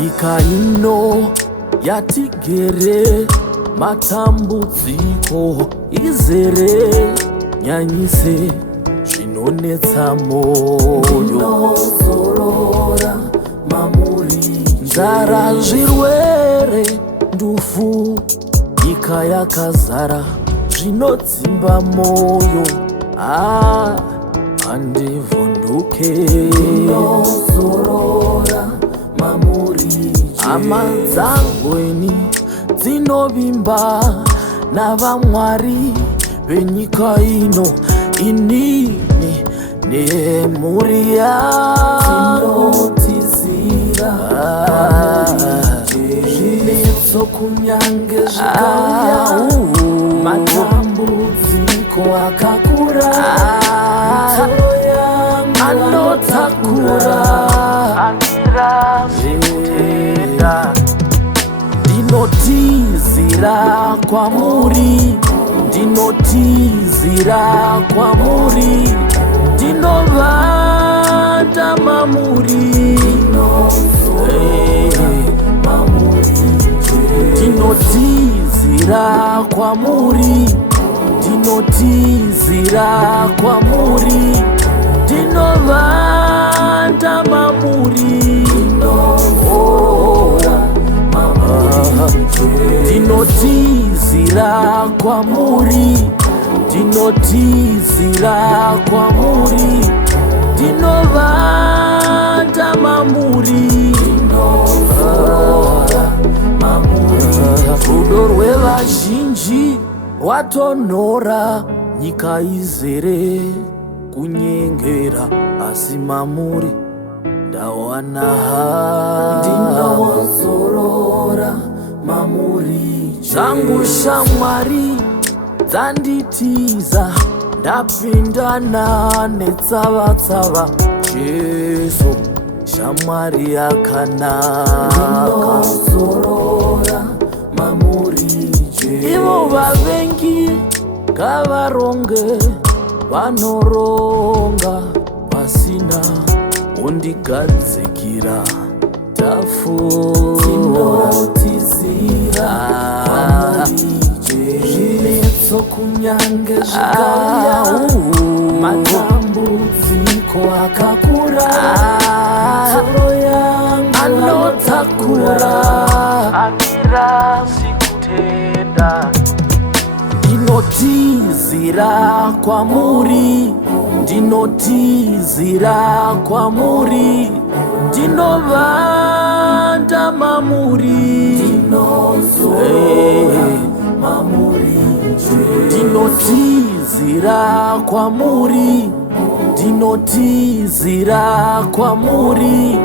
nyika ino yatigere matambudziko izere nyanyise zvinonetsa moyo nzara zvirwere ndufu nyika yakazara zvinodzimba moyo handivhunduke hama dzangweni dzinovimba navamwari venyika ino inini nemhuri yanotizira zvinetso kunyange zvikauya matambudziko akakura anotakura ndinotizira kwamuri, ndinotizira kwamuri, ndinovanda mamuri, ndinotizira kwamuri, ndinotizira kwamuri, ndinovanda mamuri, ndinotizira kwamuri, ndinotizira kwamuri, ndinovanda mamuri, rudo rwevazhinji rwatonhora nyika izere kunyengera asi mamuri ndawana ndinozorora mamuri dzangu shamwari dzanditiza ndapindana netsavatsava Jesu shamwari yakanaka ivo vavengi ngavaronge vanoronga vasina undigadzikira tafunotizira zvinetso kunyange zvikauya matambudziko akakura anotakura anirasikutenda ndinotizira kwamuri, ndinotizira kwamuri, ndinovanda mamuri, ndinotizira kwamuri, ndinotizira kwamuri,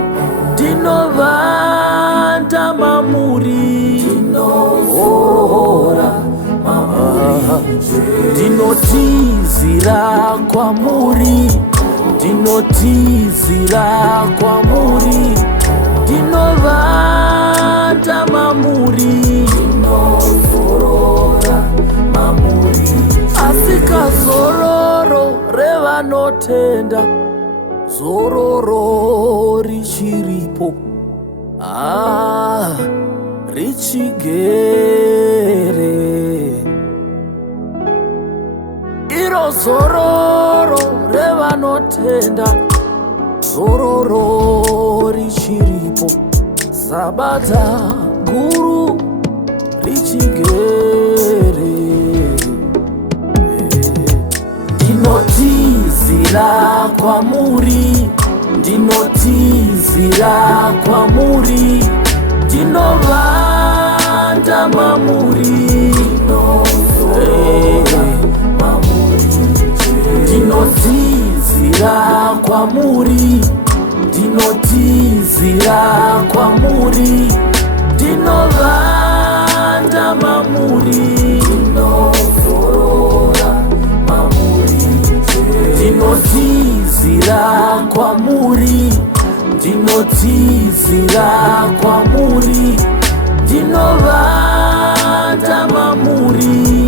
ndinovanda mamuri, ndinotizira kwamuri, ndinotizira kwamuri, ndinovanda mamuri, asika zororo revanotenda zororo richiripo richigere iro zororo revanotenda zororo richiripo sabata guru richigere ndinotizira kwamuri, ndinotizira kwamuri, ndinovanda mamuri, ndinotizira kwamuri, ndinotizira kwamuri, ndinovanda mamuri, ndinotizira kwamuri, ndinotizira kwamuri, ndinovanda mamuri.